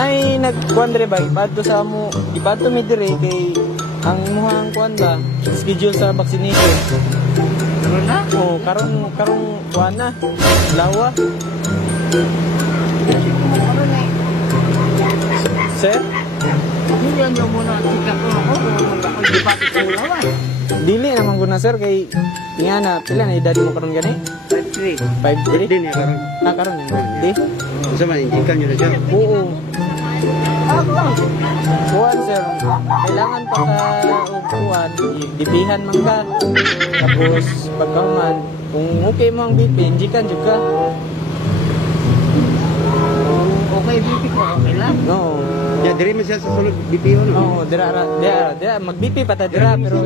Nay nagkuan dire ba ipadto sa amo, ipadto mi dire kay ang imuhang kuan ba schedule sa vaccination. Karon na? Oh, karong kuan na. Lawa. Kasi kung karon eh. Sir, Hindi nyo muna tika ko ako. Ako di pa ito lawan. dili naman guna sir kay ingana pila na edad mo karon gani? 5-3. 5 Din ya karon. Na karon di. Usa man ikan nyo na siya. Oo. Kuan sir, kailangan pa ka kuan, dibihan man ka. Tapos pagkaman, kung okay mo ang BP, injikan jud ka. Okay, BP ko. Okay lang. No. Ya diri man siya sa sulod BPO no. No, dira mag-BP pa ta dira pero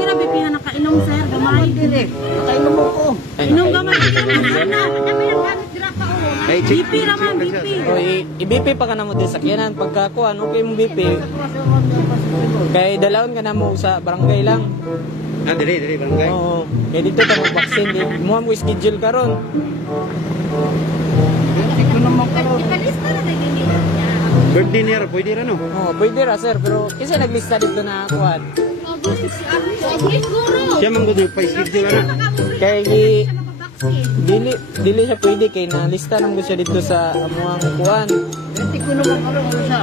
Kira bibihan nakainom sir, gamay. Dili. Nakainom mo ko. Inom gamay. Ana, dami lang gamit dira pa o. Ay, check. BP raman, BP. o, i-BP pa ka na mo din sakyanan pagka kuan okay mo BP. Kay dalawon ka na mo sa barangay lang. Ah diri barangay. Oo. Kay dito ta mo vaccine di. Mo mo schedule karon. Hindi ko naman karon. Ikalista na din niya. Birthday niya pwede ra no. Oh, pwede ra sir pero kasi naglista dito na kuan. Siguro. Siya man gud pa schedule na. Kay dili siya pwede kay nalista nang siya dito sa amuang kuan. Hindi ko naman karon ano siya.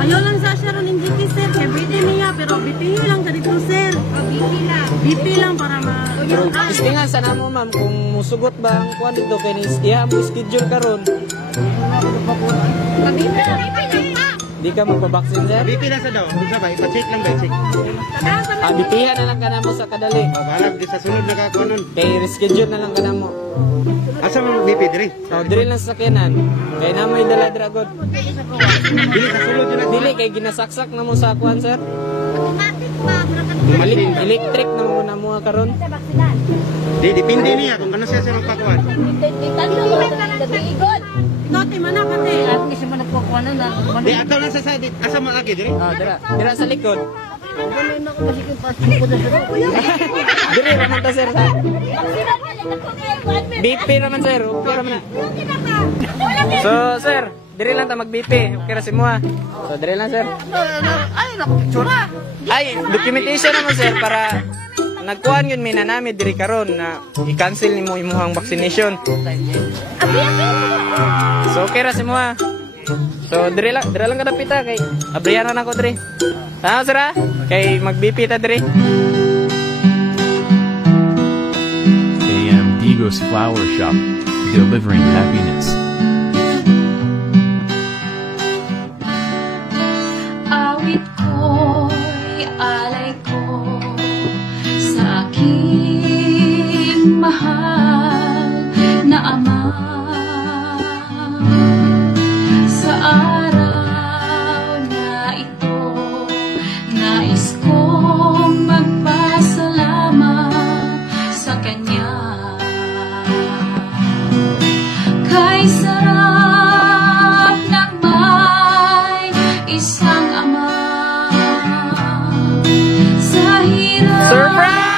Ayaw lang sa siya ron yung GT sir, everyday niya pero BP lang sa dito sir. BP lang para ma. Pero istingan sa namo ma'am kung musugot ba ang kuan dito kay iya mo schedule karon. Di ka magpa-vaccine sir? BP na sa daw. Usa ba ipa-check lang ba check. Bipihan na lang ka na mo sa kadali. Balag di sa sunod nakakuanon. Kay reschedule na lang ka na mo. Asa man BP diri? So, dili lang sa sakyanan. Kay na may dala dragon. Dili sa sulod yun. Dili kay ginasaksak na mo sa kuan sir. Automatic pa, Malik electric na mo na mo karon. Di depende niya kung ano siya magpakuan. Dati man na pati. At kasi man nagkukuha na. Di ataw lang sa side. Asa man lagi diri? Ah, dira sa likod. Wala na ako masigil pa. Ko na siya. Diri raman ta sir sa. BP raman sir, okay raman na. So sir, diri lang ta mag-BP. Okay ra si mo ah. So diri lang sir. Ay, nakapitsura. Ay, documentation naman sir para nagkuhan yun may nanami diri karon na i-cancel nimo imuhang vaccination. So okay ra si mo ah. So diri lang kada pita kay abrihan na nako diri. Tama sir ah? Kay mag-BP ta diri. AM Digos Flower Shop, delivering happiness. Awit ko'y alay ko sa aking mahal na ama. Sa araw na ito, nais kong magpasalamat sa kanya. Kay sarap ng may isang ama. Sa hirap Surprise!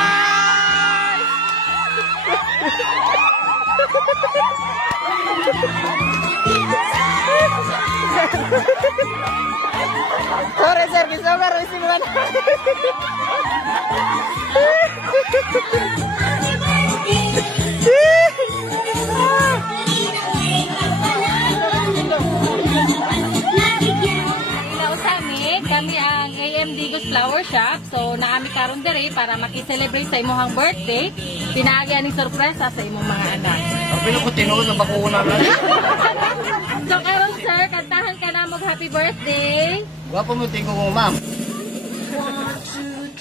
Sorry sir, bisa ba rin si Luan? Kami ang AM Digos Flower Shop. So, naami karon diri para maki-celebrate sa imong birthday. Pinaagyan ni sorpresa sa imong mga anak. Ang pinukutino na bakuna na. So, karon sir, kantahan ka na mag happy birthday. Gwapo mo tingko ko, ma'am. 1,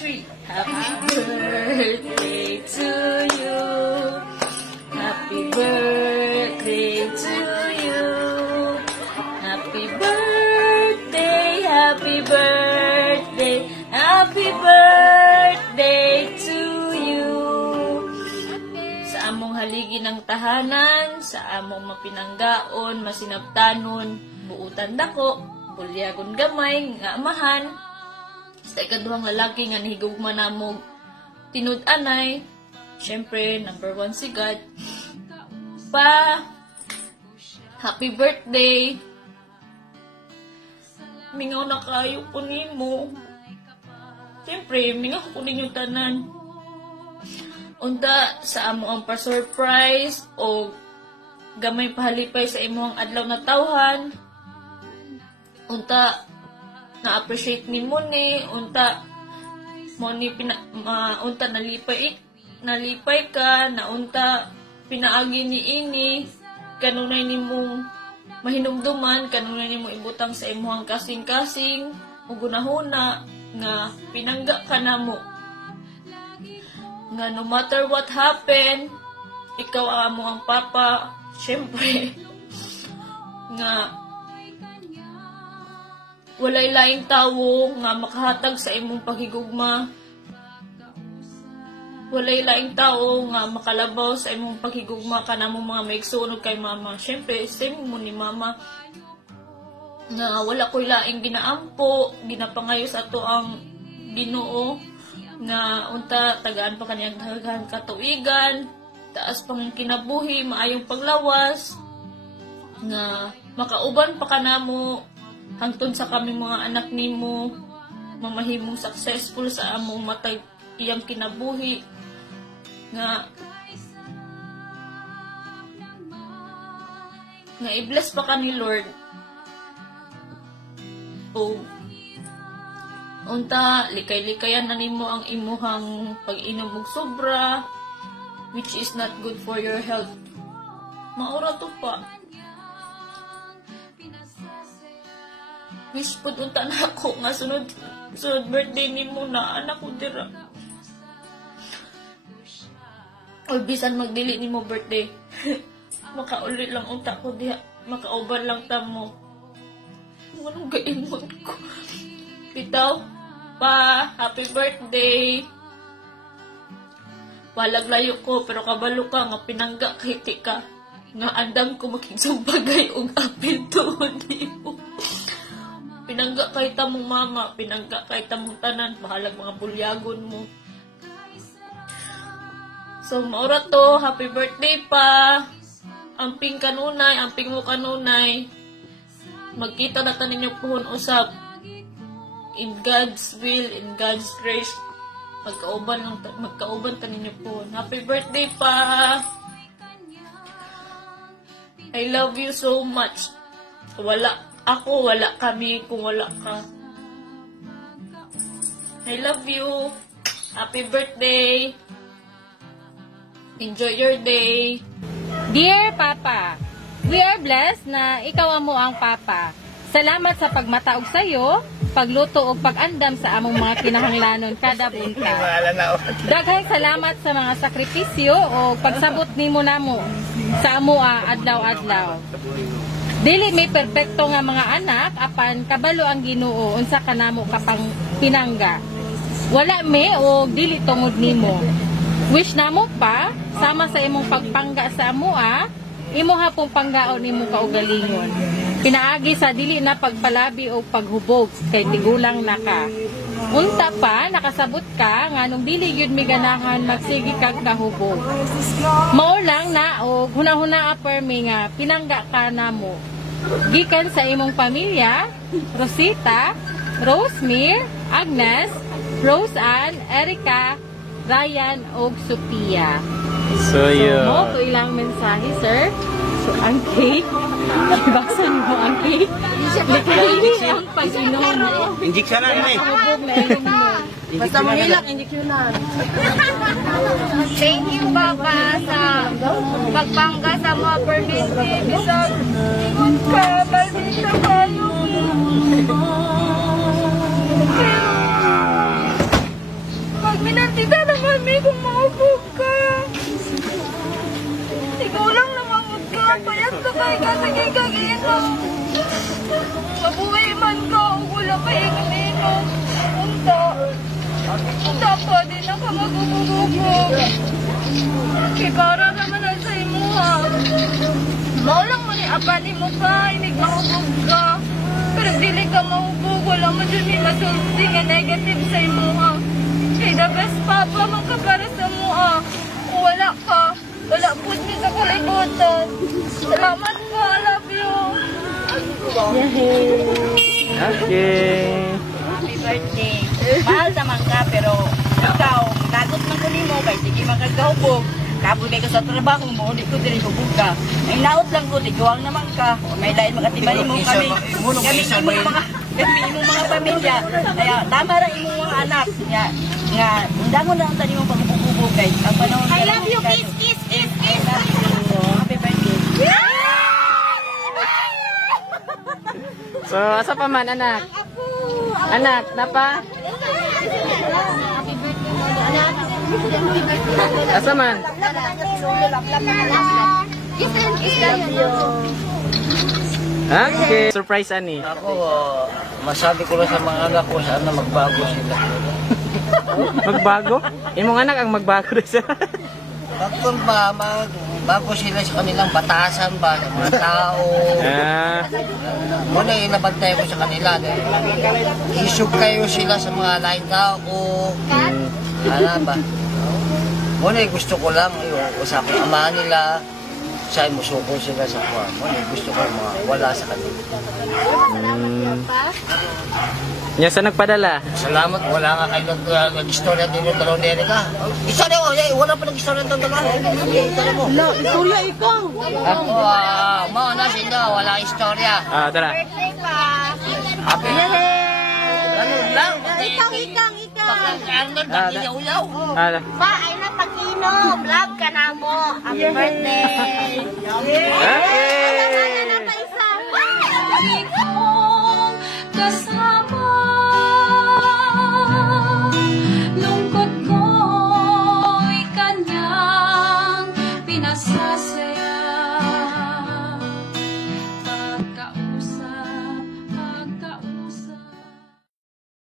2, 3. Happy birthday to you. Happy birthday to you. Happy birthday, happy birthday, happy birthday to you. Sa among haligi ng tahanan, sa among mapinanggaon, masinabtanon, buutan dako, bulyagon gamay, nga amahan. Sa ikaduhang lalaki nga nahigugma namog tinud-anay. Syempre, number 1 si God. Pa, happy birthday. mingaw na kayo ko nimo. Siyempre, mingaw ko ninyo tanan. Unta sa amo ang pa-surprise o gamay pahalipay sa imo ang adlaw na tawhan. Unta na-appreciate nimo ni, unta mo ni unta nalipay ka, na unta pinaagi ni ini, kanunay nimong mahinumduman, kanunay nimong ibutang sa imuhang kasing-kasing, ugunahuna, nga pinangga ka na mo. Nga no matter what happen, ikaw amo ang papa, syempre, nga walay laing tawo nga makahatag sa imong paghigugma. Walay laing tao nga makalabaw sa imong paghigugma kanamong mga maigsunog kay mama. Syempre, same mo ni mama nga wala ko'y laing ginaampo, ginapangayo sa ato ang Ginoo nga unta tagaan pa kaniyang daghan katuigan, taas pang kinabuhi, maayong paglawas nga makauban pa kanamo hangtod sa kami mga anak nimo, mamahimong successful sa among matay iyang kinabuhi nga i-bless pa ka ni Lord. O unta likay-likayan na nimo ang imuhang pag-inom og sobra, which is not good for your health. Maura to pa. Wish pud unta na ako nga sunod birthday nimo na anak ko dira. O bisan magdili nimo birthday. Makaulit lang unta ko diha, makauban lang ta mo. Anong gaingon ko? Bitaw, pa, happy birthday. Walag layo ko, pero kabalo ka nga pinangga kiti ka. Nga andam ko makigsubagay og apil tuod nimo. Pinangga kay tamong mama, pinangga kay tamong tanan, bahalag mga bulyagon mo. So, maura to, happy birthday pa. Amping kanunay, amping mo kanunay. Magkita na tanin yung puhon usap. In God's will, in God's grace. Magkauban tanin yung puhon. Happy birthday pa. I love you so much. Wala kami kung wala ka. I love you. Happy birthday. Enjoy your day. Dear Papa, we are blessed na ikaw mo ang Papa. Salamat sa pagmataog sa iyo, pagluto o pag-andam sa among mga kinahanglanon kada bunta. Daghang salamat sa mga sakripisyo o pagsabot nimo namo sa amoa adlaw-adlaw. Dili may perpekto nga mga anak, apan kabalo ang Ginoo unsa kanamo kapang pinangga. Wala me o dili tungod nimo. Wish namo pa sama sa imong pagpangga sa amoa, imo hapong panggaon nimo kaugalingon. Pinaagi sa dili na pagpalabi o paghubog kay tigulang na ka. Unta pa nakasabot ka nganong dili gyud mi ganahan magsigi kag kahubog. Mao lang na og hunahuna permi nga pinangga ka namo. Gikan sa imong pamilya, Rosita, Rosemere, Agnes, Roseanne, Erica, Ryan o Sophia. So yun. Mo to ilang mensahe, sir. So ang cake, ibaksan mo ang cake. Likay ang pag-inom. Injeksyonan mo eh. Hubog na inom. Basta mahilak, injeksyonan. Thank you, Papa, sa pagpangga sa mga permisi. Bisag, maldito kayo. Pag minantita naman, may kung maubog ka. Ikaw lang namamod ka. Payat ka kayo kasagay kag-inom. Mabuhay man ka, wala pa inom-inom. Unta pa din ako magubugubog. Kikara naman na sa imo ha. Maulang mo ni apani mo ka, inig mahubog ka. Pero dili ka mahubog, wala mo dyan may masulti nga negative sa imo ha. Kay the best papa magkapara sa mo ha. Kung wala ka, wala po niya sa kalibutan. Salamat po, I love you. Yahey! Okay. Happy birthday. Mahal naman ka, pero ikaw, lagot man ko nimo kay sige makagahubog. Kapoy kay ka sa trabaho mo, di ko diri hubog ka. May naot lang ko, tigawang naman ka. May lain makatiman mo kami. Kami imong mga pamilya. Kaya tama ra imong mga anak. Nga dangon lang tani mo paghubog kay. Ang panahon I love you, kiss, kiss, kiss, kiss. Happy birthday. So, asa pa man, anak? Anak, napa? Asa man? Okay. Surprise, ani? Ako, masabi ko lang sa mga anak ko, sana magbago sila. Magbago? Imong anak ang magbago rin siya. Bakit ba, magbago sila sa kanilang batasan ba, sa mga tao. Muna inabantay ko sa kanila. Isog kayo sila sa mga lain tao. Alam ba? Muna gusto ko lang, usapin ama nila. Sa'yo musukol sila sa kuwan. Muna gusto ko wala sa kanila. Yan sa nagpadala. Salamat, wala nga kayo nag-istorya din yung dalawang nere ka. Istorya ko, wala pa nag-istorya ng dalawang nere mo. No, istorya ikaw. Ako, mauna sila, wala istorya. Tara. Birthday pa. Happy birthday! Ganun lang. Ikaw. Arnold, nakiyaw-yaw. Pa, ay na pag-inom. Love ka na mo. Happy birthday. Okay.